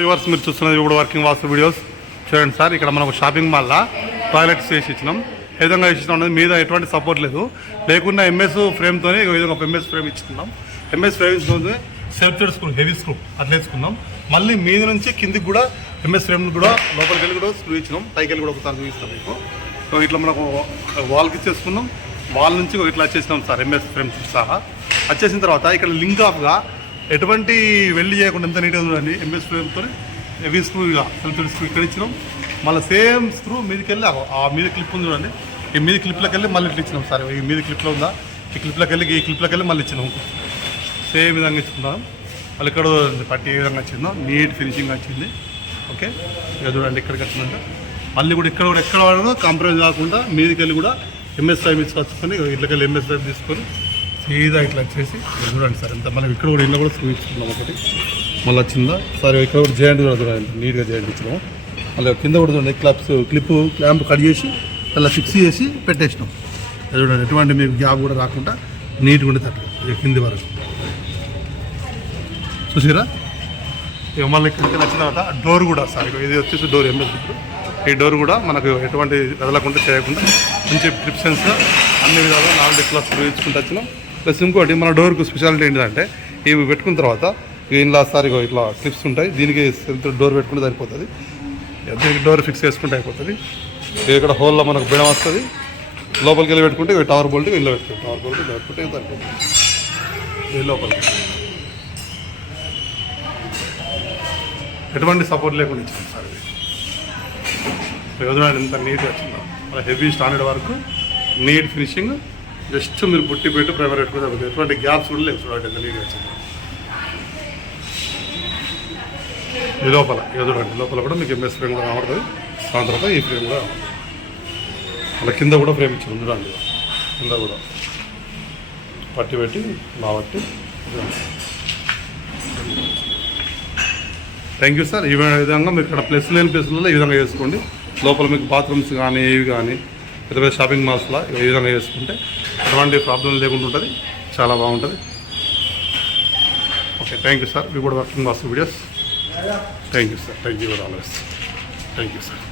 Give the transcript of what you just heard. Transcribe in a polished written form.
Viewers మీరు చూస్తున్నది ఇప్పుడు వర్కింగ్ వాస్తు వీడియోస్ చూడండి సార్. ఇక్కడ మనకు షాపింగ్ మాల్లో టాయిలెట్స్ వేసి ఇచ్చినాం. ఏ విధంగా ఇచ్చినాం అనేది మీద ఎటువంటి సపోర్ట్ లేకుండా ఎంఎస్ ఫ్రేమ్తో ఈ విధంగా ఒక ఎంఎస్ ఫ్రేమ్ ఇచ్చుకున్నాం. ఎంఎస్ ఫ్రేమ్ ఇచ్చుకుంటే సెల్ఫ్టెడ్ స్క్రూ హెవీ స్క్రూ అట్లా వేసుకున్నాం. మళ్ళీ మీద నుంచి కిందికి కూడా ఎంఎస్ ఫ్రేమ్ కూడా లోపలికి వెళ్ళి కూడా స్క్రూ ఇచ్చినాం. పైకి వెళ్ళి కూడా ఒకసారి చూపిస్తాం మీకు. సో ఇట్లా మనకు వాల్కి ఇచ్చేసుకున్నాం. వాల్ నుంచి ఇట్లా వచ్చేసినాం సార్ ఎంఎస్ ఫ్రేమ్ సహా. వచ్చేసిన తర్వాత ఇక్కడ లింక్ ఆఫ్గా ఎటువంటి వెళ్ళి చేయకుండా ఎంత నీట్గా చూడండి. ఎంఎస్ ఫ్రేమ్తో హెవీ స్క్రూ ఇక సెల్ఫ్టెడ్ స్క్రూ ఇక్కడ ఇచ్చినాం. మళ్ళీ సేమ్ స్క్రూ మీదకి వెళ్ళి ఆ మీద క్లిప్ ఉంది చూడండి. ఈ మీద క్లిప్లోకి వెళ్ళి మళ్ళీ ఇట్లా ఇచ్చినాం సార్. ఈ మీద క్లిప్లో ఉందా ఈ క్లిప్లోకి వెళ్ళి మళ్ళీ ఇచ్చినాం. సేమ్ విధంగా ఇచ్చుకున్నాం. మళ్ళీ ఇక్కడ పట్టి ఏ విధంగా వచ్చిందో నీట్ ఫినిషింగ్ వచ్చింది. ఓకే ఇక చూడండి ఇక్కడికి వచ్చిందంటే మళ్ళీ కూడా ఎక్కడ వాడినా కాంప్రమైజ్ కాకుండా మీదకి వెళ్ళి కూడా ఎంఎస్ ఫ్రేమ్ ఇచ్చుకొని ఇట్లకెళ్ళి ఎంఎస్ ఫ్రేమ్ తీసుకొని సీదా ఇట్లా వచ్చేసి చూడండి సార్. ఎంత మనం ఇక్కడ కూడా ఇంట్లో కూడా స్క్రూ ఇచ్చుకున్నాం ఒకటి మళ్ళీ వచ్చిందా సార్. ఇక్కడ కూడా జాయింట్ కూడా చూడండి నీట్గా జాయింట్ ఇచ్చినాము. మళ్ళీ కింద కూడా చూడండి క్లిప్పు క్లాంప్ కట్ చేసి అలా ఫిక్స్ చేసి పెట్టేసినాం. చూడండి ఎటువంటి మీకు గ్యాప్ కూడా రాకుండా నీట్గా ఉండే తట్టు కింది వరకు చూసిరా. ఇక మళ్ళీ ఇక్కడికి వచ్చిన తర్వాత డోర్ కూడా సార్ ఇది వచ్చేసి డోర్ ఎంఎస్ ఇప్పుడు ఈ డోర్ కూడా మనకు ఎటువంటి కదలకుండా చేయకుండా మంచి ప్రిప్షన్స్ అన్ని విధాలుగా 4 ఇట్లా స్క్రూ ఇచ్చుకుంటూ వచ్చినాం. ప్లస్ ఇంకోటి మన డోర్కు స్పెషాలిటీ ఏంటంటే ఇవి పెట్టుకున్న తర్వాత ఇలా సార్ ఇట్లా క్లిప్స్ ఉంటాయి. దీనికి డోర్ పెట్టుకుంటే సరిపోతుంది. దీనికి డోర్ ఫిక్స్ చేసుకుంటే అయిపోతుంది. ఇక్కడ హోల్లో మనకు బిడం వస్తుంది. లోపలికి వెళ్ళి పెట్టుకుంటే టవర్ బోల్ట్ ఇంట్లో పెట్టుకుంటే టవర్ బోల్ట్ ఇలా పెట్టుకుంటే సరిపోతుంది. ఇది లోపలికి ఎటువంటి సపోర్ట్ లేకుండా ఇచ్చాం సార్. ఇది యోజన ఎంత నీట్గా వచ్చిందో అలా హెవీ స్టాండర్డ్ వరకు నీట్ ఫినిషింగ్. జస్ట్ మీరు పుట్టి పెట్టి ప్రైమర్ పెట్టుకుంటే ఎటువంటి గ్యాప్స్ కూడా లేవు. చూడండి ఎంత నీట్గా వచ్చింది. ఈ లోపల చూడండి లోపల కూడా మీకు ఎంఎస్ ఫ్రేమ్ కూడా కనబడుతుంది. దాని తర్వాత ఈ ఫ్రేమ్ కూడా అలా కింద కూడా ఫ్రేమ్ ఇచ్చారు చూడండి. కింద కూడా పట్టి పెట్టి బాబట్టి. Thank you sir. ఈ విధంగా మీరు ఇక్కడ ప్లస్ లేని ప్లేస్లలో ఈ విధంగా చేసుకోండి. లోపల మీకు బాత్రూమ్స్ కానీ ఇవి కానీ పెద్ద పెద్ద షాపింగ్ మాల్స్లో ఈ విధంగా చేసుకుంటే ఎటువంటి ప్రాబ్లం లేకుండా ఉంటుంది. చాలా బాగుంటుంది. Okay thank you sir. We కూడా working vastu videos. Thank you sir. Thank you for always. Thank you sir.